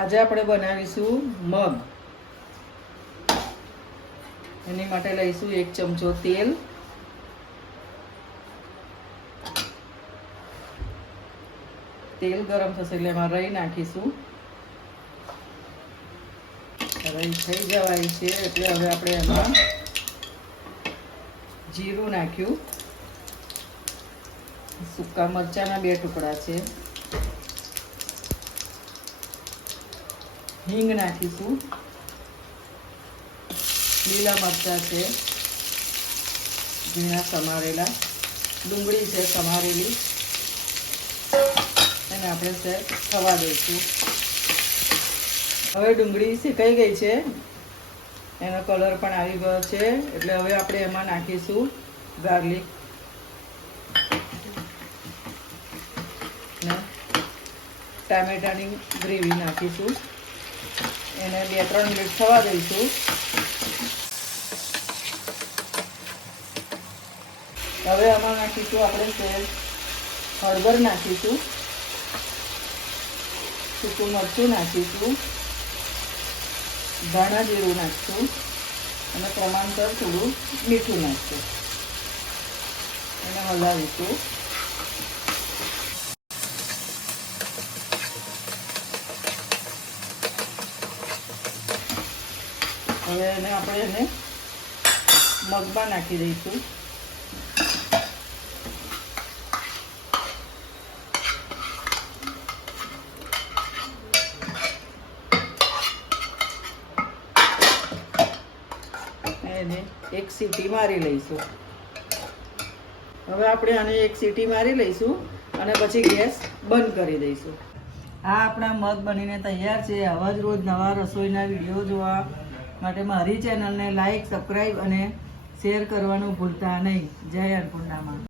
આજે આપણે બનાવીશું મગ. એની માટે લઈશું 1 ચમચો તેલ, તેલ ગરમ થશે એટલે એમાં રાઈ નાખીશું. રાઈ થઈ જવાય છે એટલે હવે આપણે એમાં જીરું નાખ્યું, સૂકા મરચાના 2 ટુકડા છે, હિંગ નાખીશું, લીલા મરચાં છે ઝીણા સમારેલા, ડુંગળી છે સમારેલી, એને આપણે સહેજ થવા દઈશું. હવે ડુંગળી શેકાઈ ગઈ છે, એનો કલર પણ આવી ગયો છે એટલે હવે આપણે એમાં નાખીશું ગાર્લિક ને ટામેટાની ગ્રેવી નાખીશું. એને 2-3 મિનિટ થવા દઈશું. હવે આમાં નાખીશું આપણે સહેજ હળદર નાખીશું, સૂકું મરચું નાખીશું, ધાણા જીરું નાખીશું અને પ્રમાણસર થોડું મીઠું નાખીશું. એને હલાવીશું. હવે આપણે મગમાં નાખી દઈશું. એને 1 સીટી મારી લઈશું. હવે આપણે આને 1 સીટી મારી લઈશું અને પછી ગેસ બંધ કરી દઈશું. આ આપણા મગ બનીને તૈયાર છે. આવા જ રોજ નવા રસોઈના વિડીયો જોવા માટે મારી ચેનલને લાઈક, સબસ્ક્રાઈબ અને શેર કરવાનું ભૂલતા નહીં. જય અન્નપૂર્ણામાં.